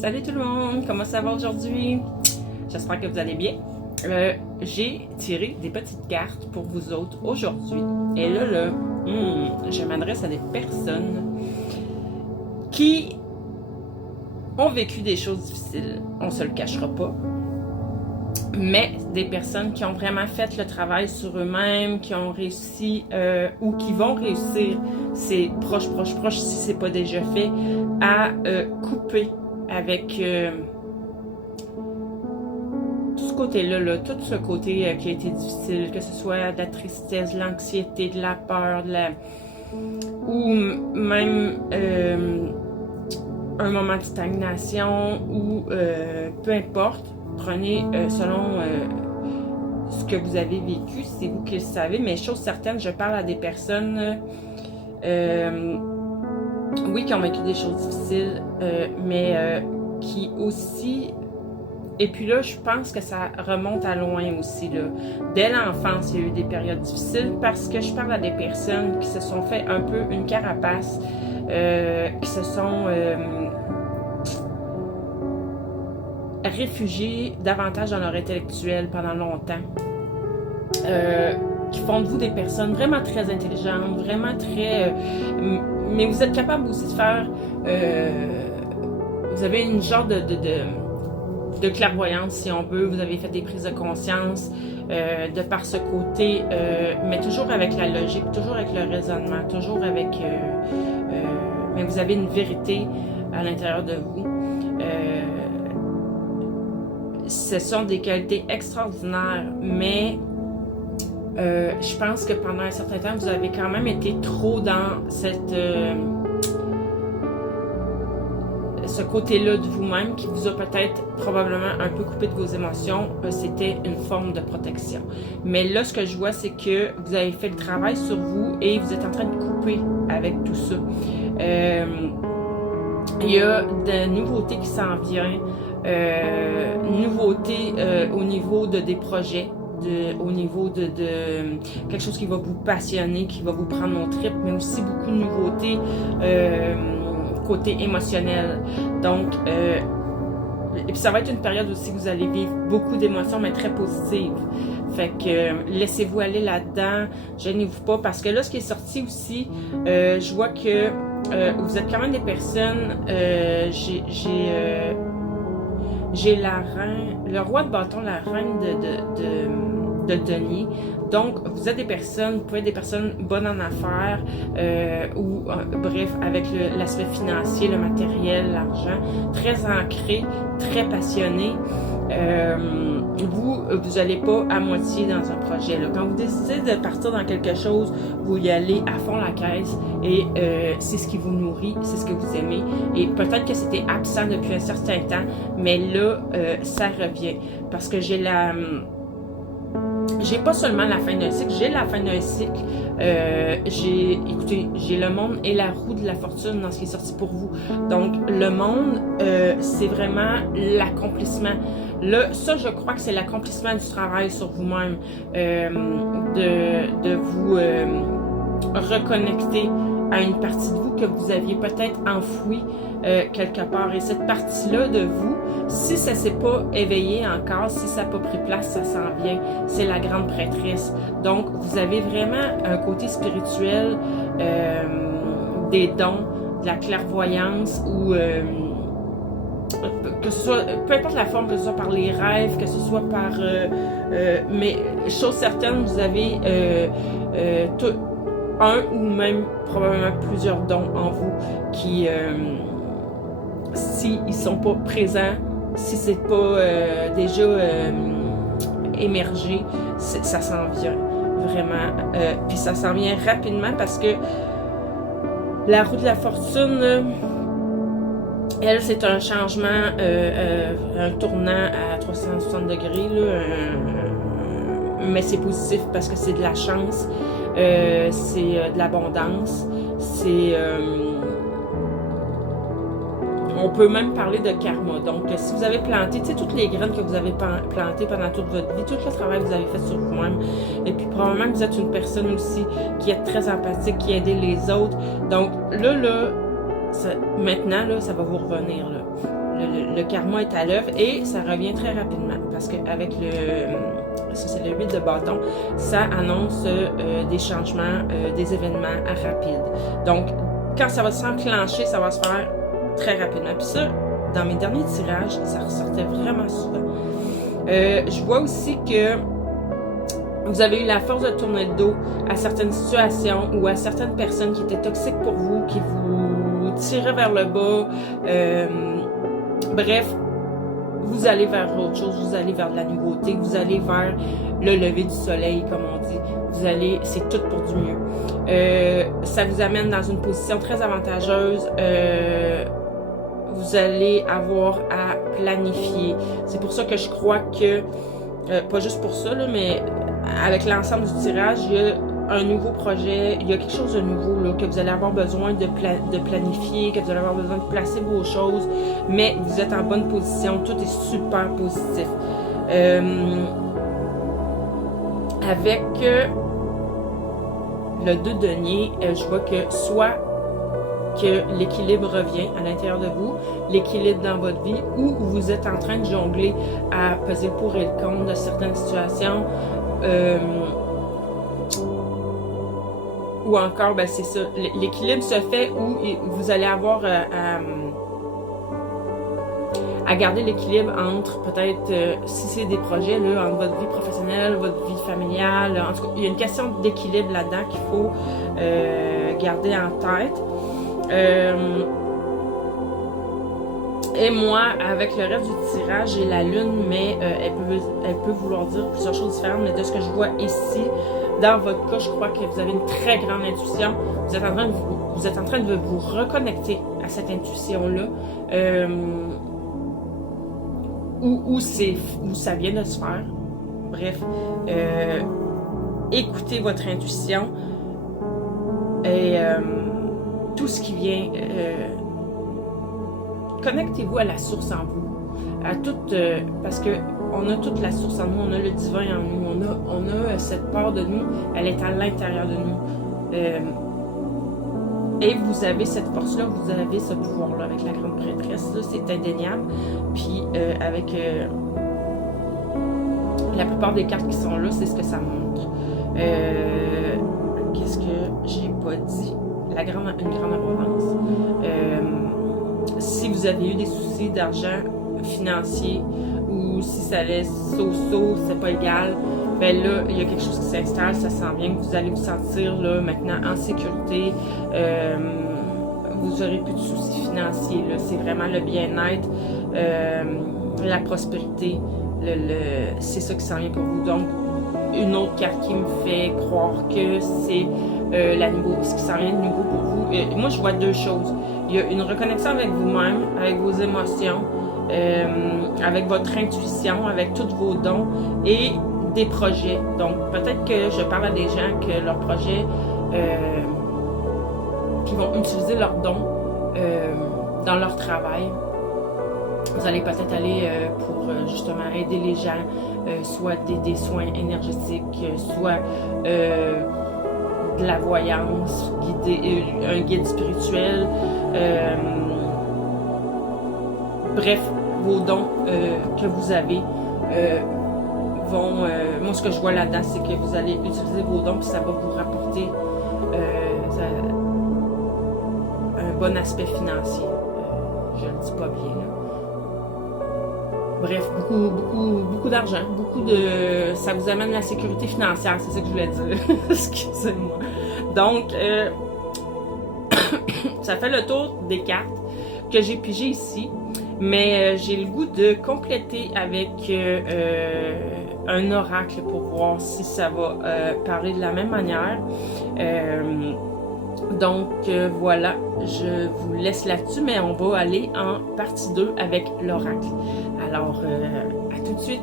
Salut tout le monde, comment ça va aujourd'hui? J'espère que vous allez bien. J'ai tiré des petites cartes pour vous autres aujourd'hui. Et là, je m'adresse à des personnes qui ont vécu des choses difficiles. On se le cachera pas. Mais des personnes qui ont vraiment fait le travail sur eux-mêmes, qui ont réussi ou qui vont réussir, c'est proche, si c'est pas déjà fait, à couper avec tout ce côté-là, tout ce côté qui a été difficile, que ce soit de la tristesse, de l'anxiété, de la peur, ou même un moment de stagnation, ou peu importe. Prenez selon ce que vous avez vécu, c'est vous qui le savez, mais chose certaine, je parle à des personnes, oui, qui ont vécu des choses difficiles, mais qui aussi, et puis là, je pense que ça remonte à loin aussi, là. Dès l'enfance, il y a eu des périodes difficiles parce que je parle à des personnes qui se sont fait un peu une carapace, qui se sont réfugiés davantage dans leur intellectuel pendant longtemps, qui font de vous des personnes vraiment très intelligentes, vraiment très... mais vous êtes capable aussi de faire... vous avez une genre de clairvoyance, si on veut. Vous avez fait des prises de conscience de par ce côté, mais toujours avec la logique, toujours avec le raisonnement, toujours avec... mais vous avez une vérité à l'intérieur de vous. Ce sont des qualités extraordinaires, mais je pense que pendant un certain temps, vous avez quand même été trop dans ce côté-là de vous-même qui vous a peut-être probablement un peu coupé de vos émotions. C'était une forme de protection. Mais là, ce que je vois, c'est que vous avez fait le travail sur vous et vous êtes en train de couper avec tout ça. Il y a des nouveautés qui s'en viennent. Nouveautés au niveau des projets, au niveau de quelque chose qui va vous passionner, qui va vous prendre au trip, mais aussi beaucoup de nouveautés côté émotionnel. Donc, et puis ça va être une période aussi que vous allez vivre beaucoup d'émotions, mais très positives. Fait que laissez-vous aller là-dedans, gênez-vous pas, parce que là, ce qui est sorti aussi, je vois que vous êtes quand même des personnes, j'ai la reine, le roi de bâton, la reine de denier. Donc, vous êtes des personnes, vous pouvez être des personnes bonnes en affaires, ou bref, avec l'aspect financier, le matériel, l'argent, très ancré, très passionné. Vous n'allez pas à moitié dans un projet, là. Quand vous décidez de partir dans quelque chose, vous y allez à fond la caisse et c'est ce qui vous nourrit, c'est ce que vous aimez. Et peut-être que c'était absent depuis un certain temps, mais là, ça revient. Parce que j'ai pas seulement la fin d'un cycle, j'ai la fin d'un cycle. J'ai le monde et la roue de la fortune dans ce qui est sorti pour vous. Donc, le monde, c'est vraiment l'accomplissement. Là, ça, je crois que c'est l'accomplissement du travail sur vous-même, de vous reconnecter à une partie de vous que vous aviez peut-être enfouie quelque part. Et cette partie-là de vous, si ça s'est pas éveillé encore, si ça n'a pas pris place, ça s'en vient. C'est la grande prêtresse. Donc, vous avez vraiment un côté spirituel, des dons, de la clairvoyance ou... que ce soit, peu importe la forme, que ce soit par les rêves, que ce soit par... mais chose certaine, vous avez un ou même probablement plusieurs dons en vous qui, s'ils ne sont pas présents, si c'est pas déjà émergé, ça s'en vient vraiment. Puis ça s'en vient rapidement parce que la roue de la fortune... Elle, c'est un changement, un tournant à 360 degrés, là, mais c'est positif parce que c'est de la chance, c'est de l'abondance, c'est... on peut même parler de karma. Donc, si vous avez planté, tu sais, toutes les graines que vous avez plantées pendant toute votre vie, tout le travail que vous avez fait sur vous-même, et puis probablement que vous êtes une personne aussi qui est très empathique, qui aide les autres. Donc, là, maintenant, là, ça va vous revenir, là. le karma est à l'œuvre et ça revient très rapidement parce qu'avec ça c'est le 8 de bâton, ça annonce des changements, des événements rapides. Donc, quand ça va s'enclencher, ça va se faire très rapidement. Puis ça, dans mes derniers tirages, ça ressortait vraiment souvent. Je vois aussi que vous avez eu la force de tourner le dos à certaines situations ou à certaines personnes qui étaient toxiques pour vous, qui vous tiraient vers le bas. Bref, vous allez vers autre chose, vous allez vers de la nouveauté, vous allez vers le lever du soleil, comme on dit. Vous allez, c'est tout pour du mieux. Ça vous amène dans une position très avantageuse. Vous allez avoir à planifier. C'est pour ça que je crois que, pas juste pour ça, là, mais avec l'ensemble du tirage, il y a un nouveau projet, il y a quelque chose de nouveau là, que vous allez avoir besoin de planifier, que vous allez avoir besoin de placer vos choses, mais vous êtes en bonne position, tout est super positif. Avec le 2 de denier, je vois que soit que l'équilibre revient à l'intérieur de vous, l'équilibre dans votre vie, ou vous êtes en train de jongler à peser le pour et le contre de certaines situations, ou encore, ben c'est ça, l'équilibre se fait où vous allez avoir à garder l'équilibre entre peut-être, si c'est des projets, là, entre votre vie professionnelle, votre vie familiale, en tout cas, il y a une question d'équilibre là-dedans qu'il faut garder en tête. Et moi, avec le reste du tirage, j'ai la lune, mais elle peut vouloir dire plusieurs choses différentes, mais de ce que je vois ici, dans votre cas, je crois que vous avez une très grande intuition. Vous êtes en train de vous reconnecter à cette intuition-là. Où ça vient de se faire. Bref, écoutez votre intuition et tout ce qui vient. Connectez-vous à la source en vous, à toute, parce que on a toute la source en nous, on a le divin en nous, on a cette part de nous, elle est à l'intérieur de nous. Et vous avez cette force-là, vous avez ce pouvoir-là avec la grande prêtresse, là, c'est indéniable. Puis avec la plupart des cartes qui sont là, c'est ce que ça montre. Qu'est-ce que j'ai pas dit? Une grande abondance. Si vous avez eu des soucis d'argent financier ou si ça laisse so-so, c'est pas égal, ben là, il y a quelque chose qui s'installe, ça sent bien que vous allez vous sentir là maintenant en sécurité. Vous aurez plus de soucis financiers. Là. C'est vraiment le bien-être, la prospérité. C'est ça qui s'en vient pour vous. Donc, une autre carte qui me fait croire que c'est ce qui s'en vient de nouveau pour vous. Moi, je vois deux choses. Il y a une reconnexion avec vous-même, avec vos émotions, avec votre intuition, avec tous vos dons et des projets. Donc, peut-être que je parle à des gens que leurs projets, qui vont utiliser leurs dons dans leur travail. Vous allez peut-être aller pour justement aider les gens, soit des soins énergétiques, soit de la voyance, un guide spirituel. Bref, vos dons que vous avez vont... moi, ce que je vois là-dedans, c'est que vous allez utiliser vos dons, puis ça va vous rapporter un bon aspect financier. Je le dis pas bien, là. Bref, beaucoup d'argent, ça vous amène la sécurité financière, c'est ça que je voulais dire. Excusez-moi. Donc, ça fait le tour des cartes que j'ai pigées ici, mais j'ai le goût de compléter avec un oracle pour voir si ça va parler de la même manière. Donc voilà, je vous laisse là-dessus, mais on va aller en partie 2 avec l'oracle. Alors, à tout de suite!